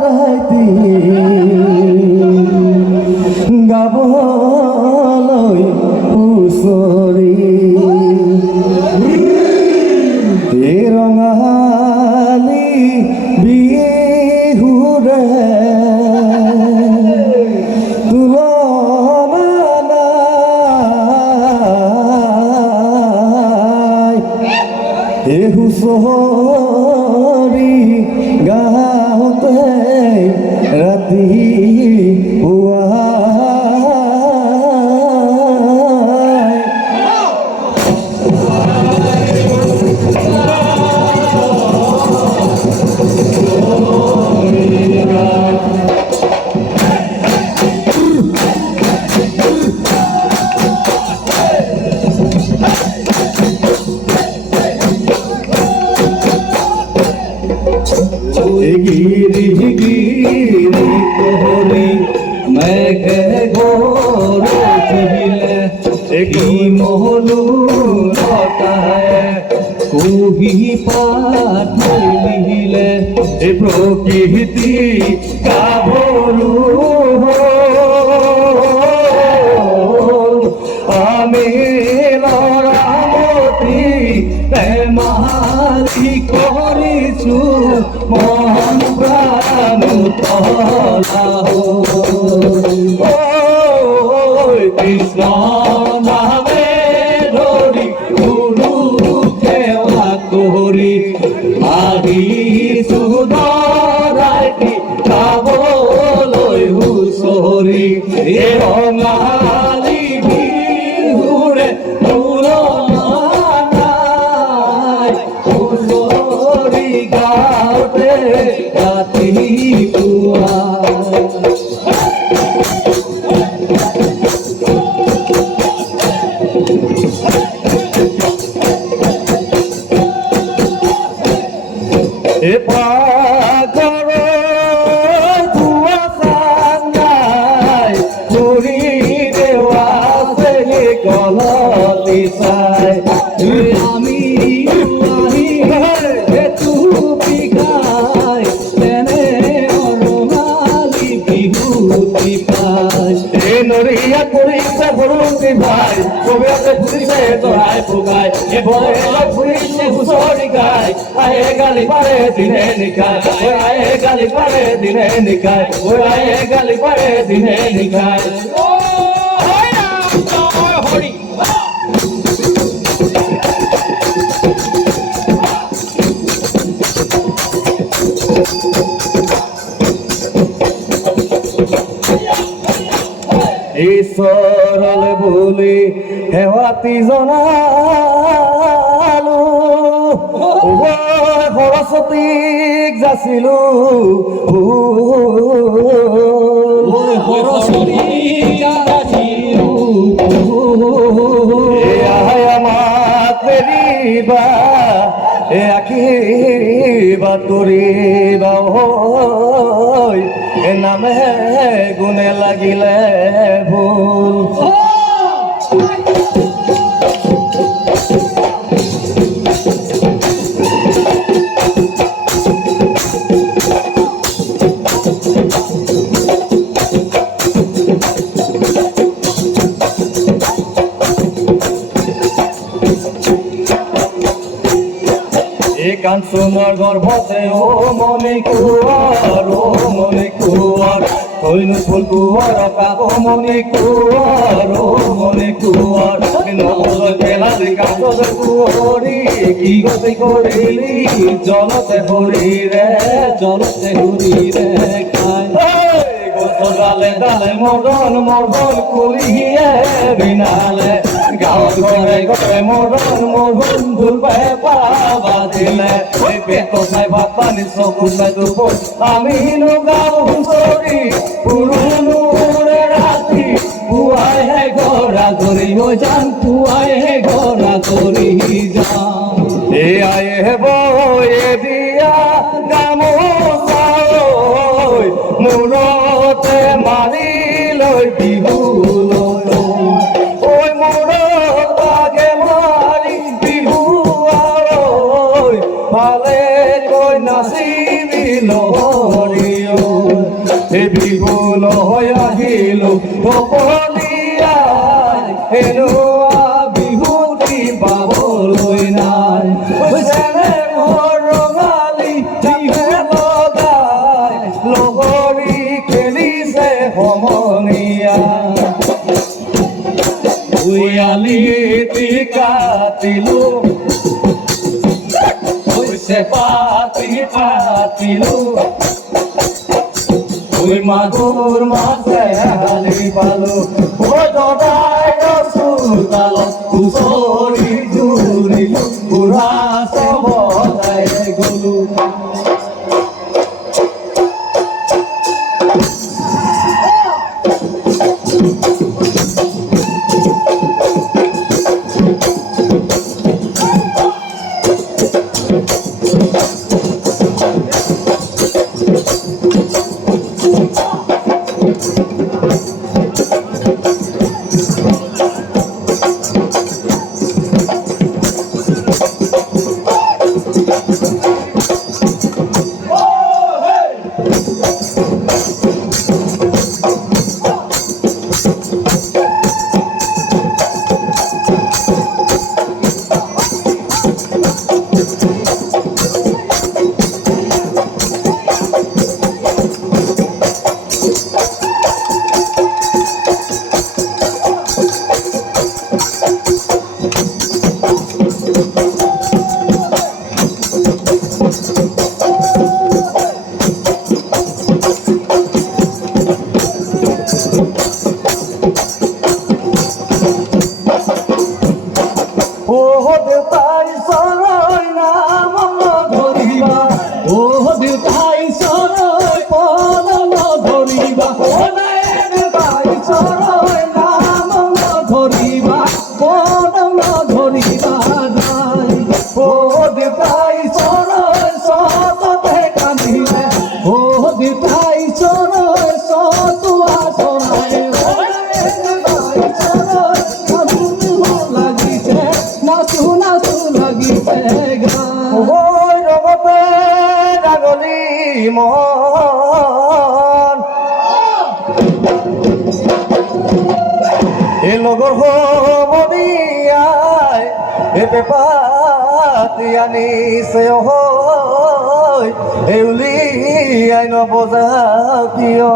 দাইতি গাবলৈ উচৰি ৰঙালী বিহুৰে তুলনা নাই এই হুঁচৰি গাওঁতে ৰাতি গিৰি গিৰি তোহৰি মেঘে গোৰিলে কি মোহনু লতায় কুহি পাঠিলে এ প্ৰকৃতি গাভৰু আমি লৰামতি প্ৰেমালি কৰিছো মন প্ৰাণ কৃষ্ণ নামে ধৰি গুৰু সেৱা কৰি আহিছো ধৰাইটি গাবলৈ হুঁচৰি ৰঙালী বিহুৰে তুলনা নাই হুঁচৰি গাওঁতে ৰাতিপুৱা পাগৰে ধোঁৱা চাই ঘূৰি দেৱাছে কলতি চাই আমি টুপি খাই তেনে ৰঙালী বিহুতি পাই এই নৰিয়া কৰিছে সৰুটি ভাই কবিয়াতে ফুৰিছে তৰাই ফুকাই এই ভয়ে ফুৰিছে হুঁচৰি গাই আহে গালি পাৰে দিনে নিশাই আহে গালি পাৰে দিনে নিশাই আহে গালি পাৰে দিনে নিশাই হৰি ঈশ্বৰলে বুলি সেৱাতি জনালো সৰস্বতীক যাচিলো এয়াই আমাক পেৰিবা এ আঁকিবা তৰিবা এ নামে গুণে লাগিলে ভুল কাঞ্চনৰ গৰ্ভতে ও মনে কুঁৱাৰ হৈনো ফুল কুঁৱাৰ কাক মনে কুঁৱাৰ নবলৈ পেলালি কাঞ্চনে কুঁৱৰী কি গতি কৰিলি জলতে হৰিৰে খাই ডালে ডালে মদন কুলিয়ে বিনালে গাঁৱত ঘৰে ঘৰে মদন ঢোল পেঁপা বাজিলে পেট চাই ভাত পানী চকু চাই দুপৰ আমি গাঁও হুঁচৰি পুৰুণুৰে ৰাতি পুৱাইহে ঘৰা ধৰি মই যাম পুৱাইহে ঘৰা ধৰি যাম এয়াই বয়ে দিয়া গামোচা মূৰতে মাৰি লৈ বিহুলৈ ঐ মূৰত আগে মাৰি বিহু ভালে কৈ নাচিবি লহৰিও এই বিহু লৈ আহিলো টপলিয়াই হেৰুৱা বিহুটি পাবলৈ নাই যেনে মোৰ ৰঙালী গাতে লগাই লহৰি খেলিছে সমনীয়া আলিটি কাটিলো হৈছে পাতিলো মাগুৰ মাছে হালি পালো সদায় চোতালত হুঁচৰি জুৰিলো বুঢ়া চবলাই গলো এই লগৰ সমনীয়াই এই পেপাতি আনিছে এই উলিয়াই নবজাও কিয়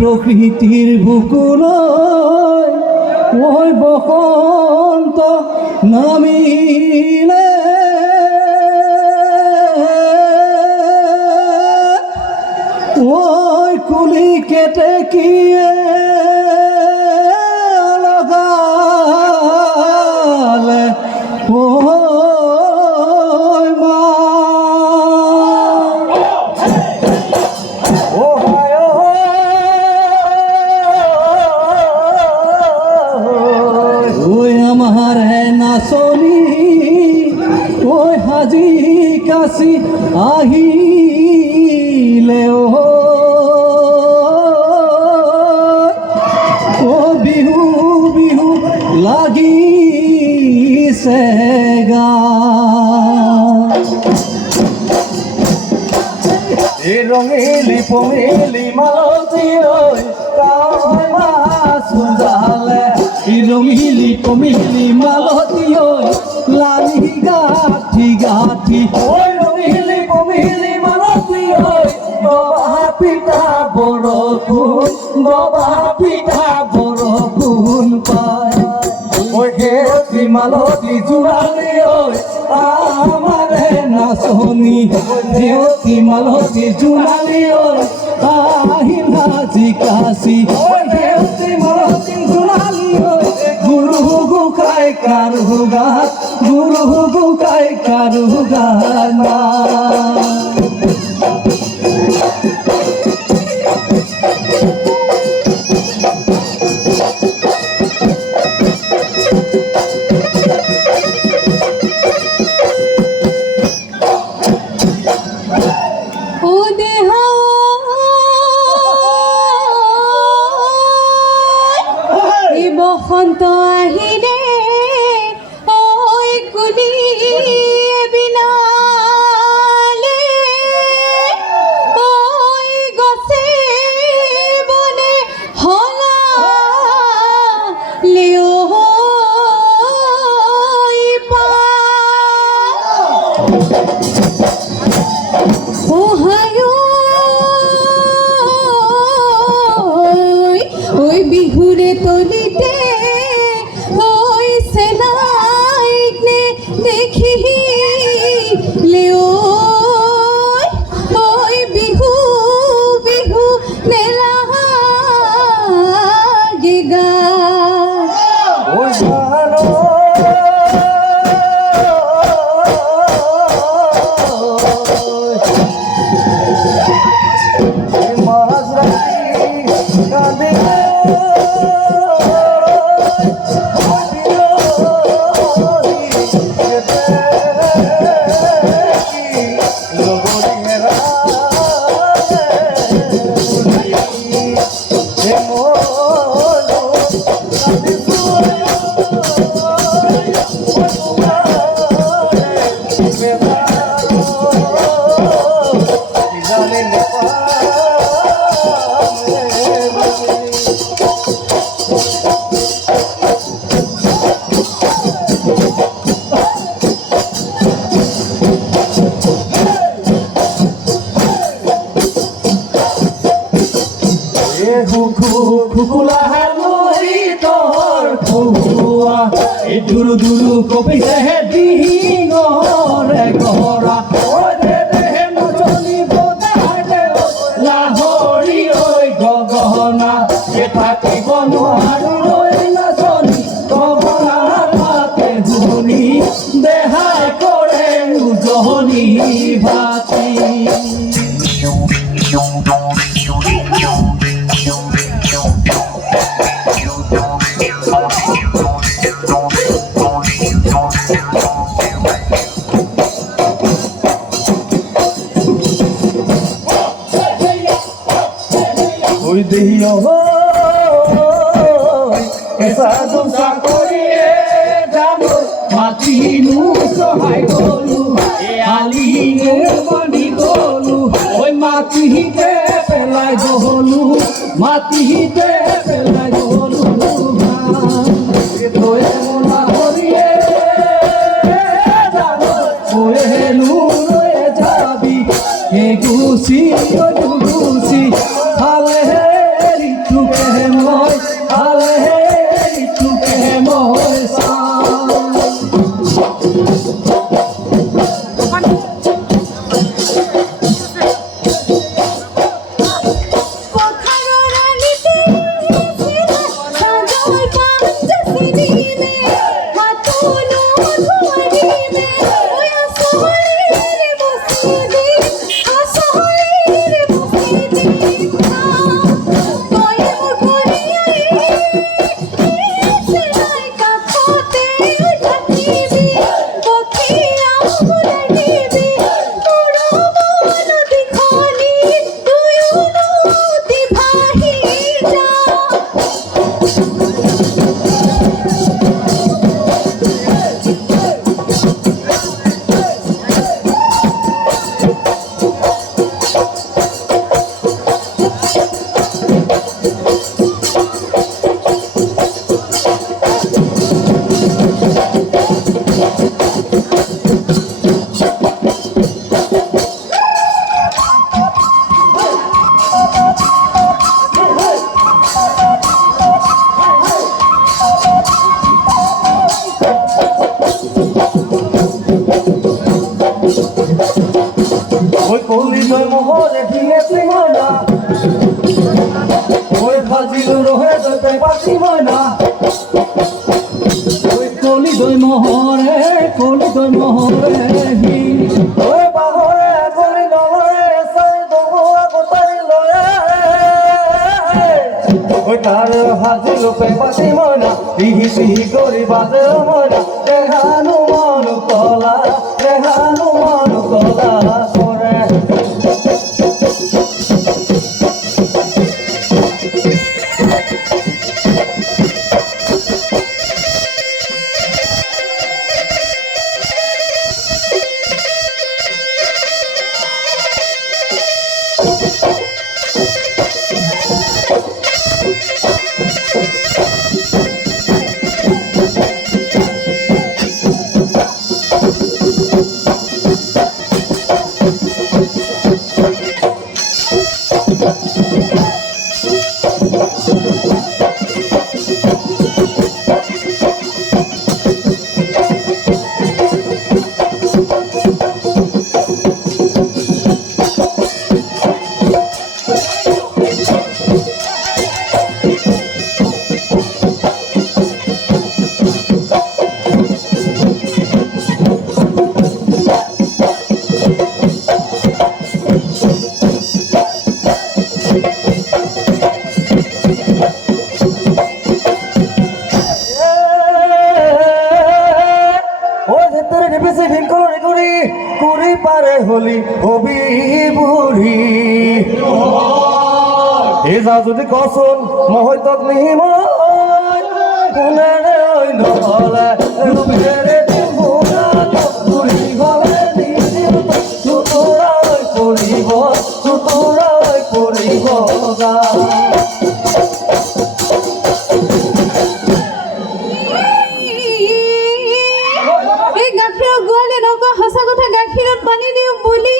প্রকৃতির বুকুলৈ ওই বসন্ত নামিলে ওই কুলি কেতেকীয়ে লগালে কাশি আহিলে ও বিহু বিহু লাগিছে এই ৰঙিলি পঙিলি মালতী কাৱৈ মাছ বুজালে ৰঙিলি কমিলি মালতী লালি গাঠি গাঠি ওই ৰঙিলি পঙিলি মালতী বাবা পিতা বৰষুণ বাবা পিতা বৰষুণ পায় ওই হে মালতী জোৰালি আমাৰে নাচ নচনী জেউতি মালতী জোনালী ঐ আহিল আজি কাশী জেউতি মালতী জোনালী ঐ গুৰু গোসাঁই কাৰো গাত গুৰু গোসাঁই কাৰো গাত ও দেহ এই বসন্ত আহিলে ঐ কুলি বিনালে ঐ গছে বনে হলালে ঐ ওই বিহুরে তলিতে ওই সেনাইনে দেখি ওই বিহু বিহু মেলা গা ওই ভালো দুরু দুরু কপিছে হে দিনরে গহরা ও দে দেহে নচনি বদাইলে লাহৰি ঐ গগনা এ থাকিব নোৱাৰো ঐ নচনি গগনা পাতে ধুনি দেহাই কৰে উজনি ভাতি ওই দেহিও এসা দুসা করিয়ে যাব মাতিনু সহায় গলু আলিয়ে বানি গলু ওই মাটিতে পেলাই গলু মাটিতে পেলাই গলু তোয় মনা হরিয়ে যাব ওরে হেলু রয়ে যাবি এ গুছি ও গুছি হালে হেরি তুকে মই হালে হেরি তুকে মই সা Sorry, কলি জয় মোহরে ভিঙেছে ময়না ওই ভাজিল রহে জয় পাতি ময়না ওই কলি দই মোহরে ওই বাহরে কলি নলরে সাই দবুয়া গোতাই লয়ে ওই তার ভাজিল পাতি ময়না হিহি সিহি করি বাজে ময়না দেহানু মন কলা করে কুড়ি পারে হলি হবি বুড়ি এ যা যদি কসন মহই তক নিহিম কোনে ওই নহলে রূপেরে দিমুনা কুড়ি হলে দিদিম সুতোরা ওই পড়িব গা এই গাখীৰৰ গোৱালে নকওঁ সঁচা কথা গাখীৰত পানী দিওঁ বুলি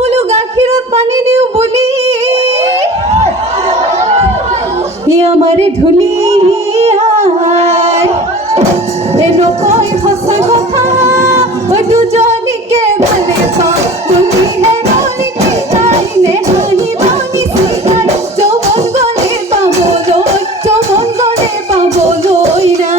বোলো গাখীৰত পানী দিওঁ বুলি আমাৰে ধূলি নকয় সঁচা কথা দুজনীকে ভালে পাওঁ তুমিহে নলিকে তাইনে হাঁহিবনি চিগাৰ যৌৱন গ'লে পাবলৈ না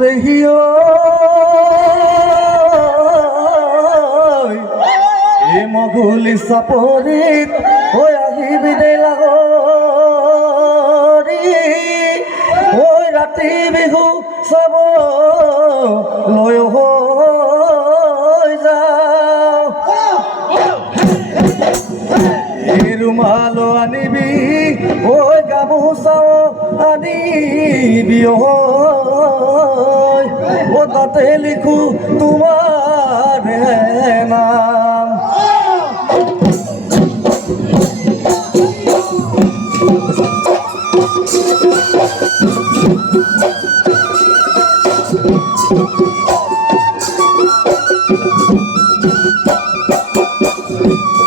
দেখিও এ মগুলি চাপৰিত হৈ আহিবি দে লাগৰি ঐ ৰাতি বিহু চাব লৈ হৈ যাওঁ এই ৰুমাল আনিবি ঐ গামোচাও আনিবি ও তাতে লিখো তোমাৰ নাম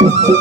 Thank you.